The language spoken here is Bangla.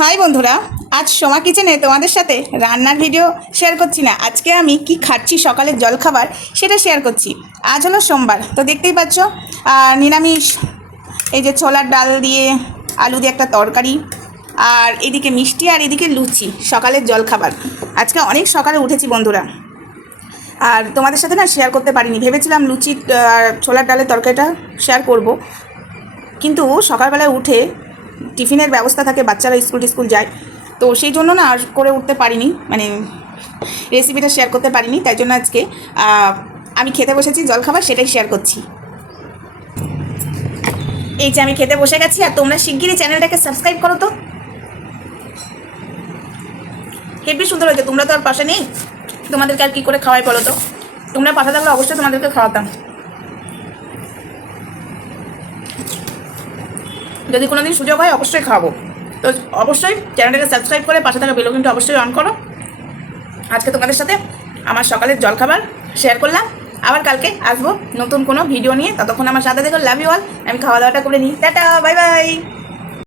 হাই বন্ধুরা, আজ সোমা কিচেনে তোমাদের সাথে রান্নার ভিডিও শেয়ার করছি না। আজকে আমি কি খাচ্ছি সকালের জলখাবার সেটা শেয়ার করছি। আজ হলো সোমবার, তো দেখতেই পাচ্ছ নিরামিষ। এই যে ছোলার ডাল দিয়ে আলু দিয়ে একটা তরকারি, আর এদিকে মিষ্টি, আর এদিকে লুচি। সকালের জলখাবার। আজকে অনেক সকালে উঠেছি বন্ধুরা, আর তোমাদের সাথে না শেয়ার করতে পারিনি। ভেবেছিলাম লুচি আর ছোলার ডালের তরকারিটা শেয়ার করব, কিন্তু সকালবেলায় উঠে টিফিনের ব্যবস্থা থাকে, বাচ্চারা স্কুল যায়, তো সেই জন্য না আর করে উঠতে পারিনি, মানে রেসিপিটা শেয়ার করতে পারিনি। তাই জন্য আজকে আমি খেতে বসেছি জলখাবার, সেটাই শেয়ার করছি। এই যে আমি খেতে বসে গেছি, আর তোমরা শিগগিরই চ্যানেলটাকে সাবস্ক্রাইব করো। তো হেভি সুন্দর হয়েছে। তোমরা তো আর পাশে নেই, তোমাদেরকে আর কী করে খাওয়াই বলো তো? তোমরা পাশে থাকলে অবশ্যই তোমাদেরকে খাওয়াতাম। যদি কোনো দিন সুযোগ হয় অবশ্যই খাওয়াবো। তো অবশ্যই চ্যানেলটাকে সাবস্ক্রাইব করে পাশে থাকা বেলও কিন্তু অবশ্যই অন করো। আজকে তোমাদের সাথে আমার সকালের জলখাবার শেয়ার করলাম। আবার কালকে আসবো নতুন কোনো ভিডিও নিয়ে। ততক্ষণ আমার সাথে দেখো। Love you all. আমি খাওয়া দাওয়াটা করে নিই। Ta-ta, bye by.